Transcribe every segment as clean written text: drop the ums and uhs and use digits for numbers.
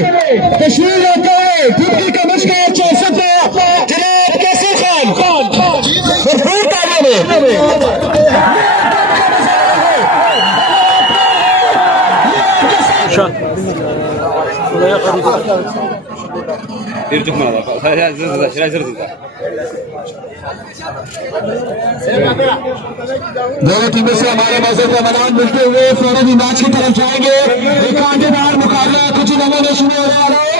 तशरीफ रखते हुए डिप्टी कमिश्नर चौसठ जनाब कैसर खान भरपूर तालियों में दोनों टीमों से हमारे मौसम का मैदान मिलते हुए फौरन ही मैच की तरफ जाएंगे। एक कांटेदार मुकाबला कुछ ही लम्हों में शुरू होने वाला है।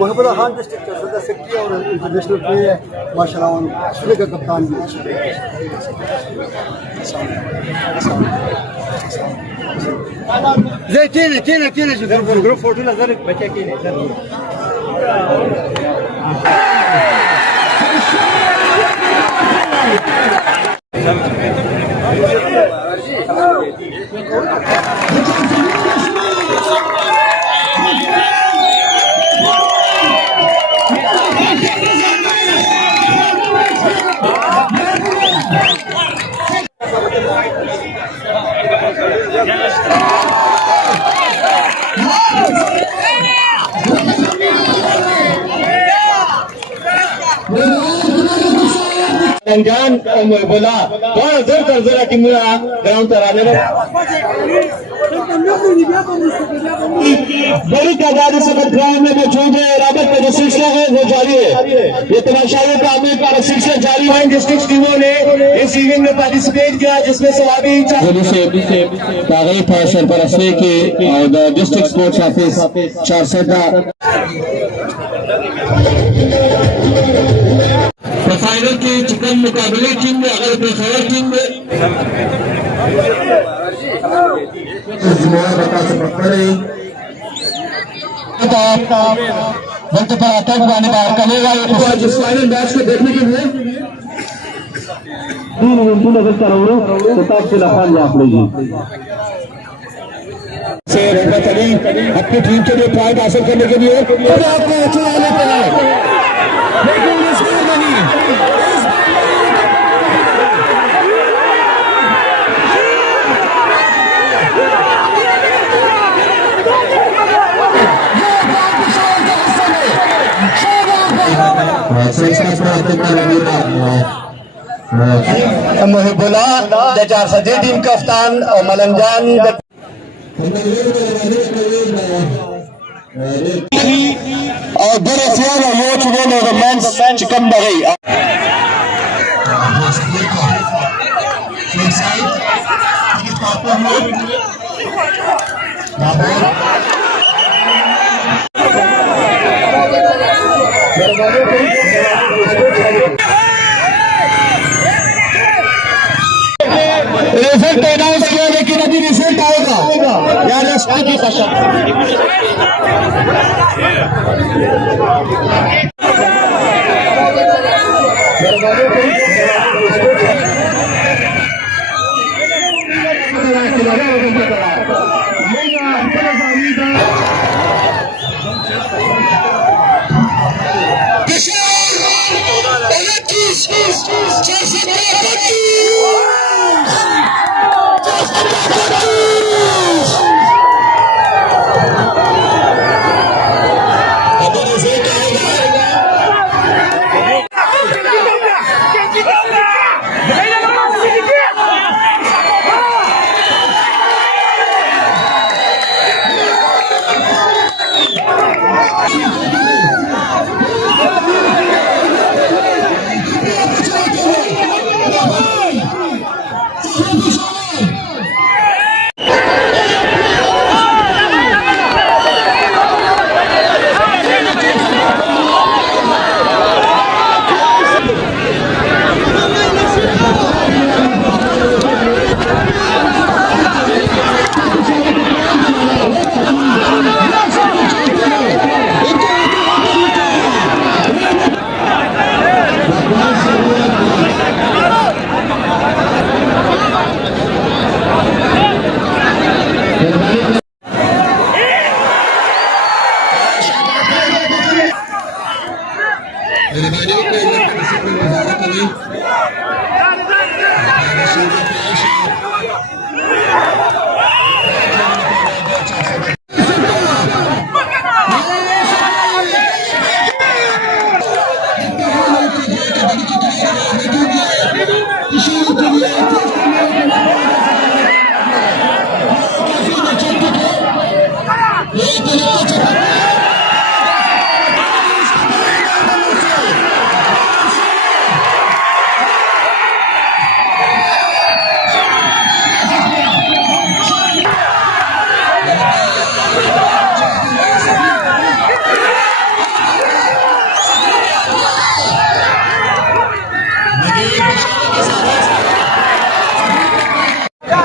मोहब्बत खान डिस्ट्रिक्ट का सदर सेक्रेटरी और इंटरनेशनल प्लेयर है माशाल्लाह, सूर्य का कप्तान भी। ग्रुप फोटो नजर बच्चे की रमजान बोला बहुत जरा टीमला ग्राउंड पर आने बड़ी तादाद इस वक्त ग्राउंड में मौजूद है। राबत का जो सिलसिला है वो जारी है। ये तमाशाइयों का आमिर का सिलसिला जारी है। डिस्ट्रिक्ट टीमों ने इस इवेंट में पार्टिसिपेट किया जिसमें सवाबी तारीफ है सरपरस्ती की और डिस्ट्रिक्ट स्पोर्ट्स ऑफिस चारसदा फाइनल के चिकन मुकाबले टीम में अगर पेशावर टीम में वक्त पर आतंक बाने बाहर करेगा जिस फाइनल मैच को देखने के लिए 3 मिनट नजर प्रताप से लखान आप लीजिए अपनी टीम के लिए पॉइंट हासिल करने के लिए आपको चुना लेते हैं लेकिन स्कोर नहीं मुहिबुल्ला चार सदी टीम कप्तान और मलंजान और बड़े सियार और वो चुने लोग मेंस चिकन बगई रिजल्ट अनाउंस किया लेकिन अभी रिजल्ट आएगा या लास्ट की कसम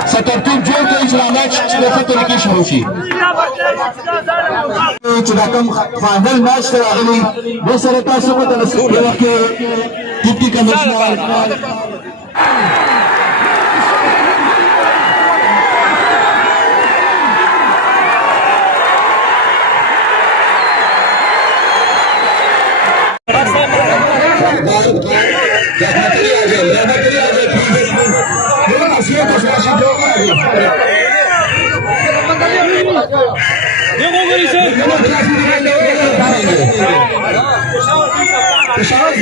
Sa tertib ke islamat seperti tadi solusi. Sudah final match terakhir. Beserta semua dalam sebuah Dipti Nasional. Terima kasih.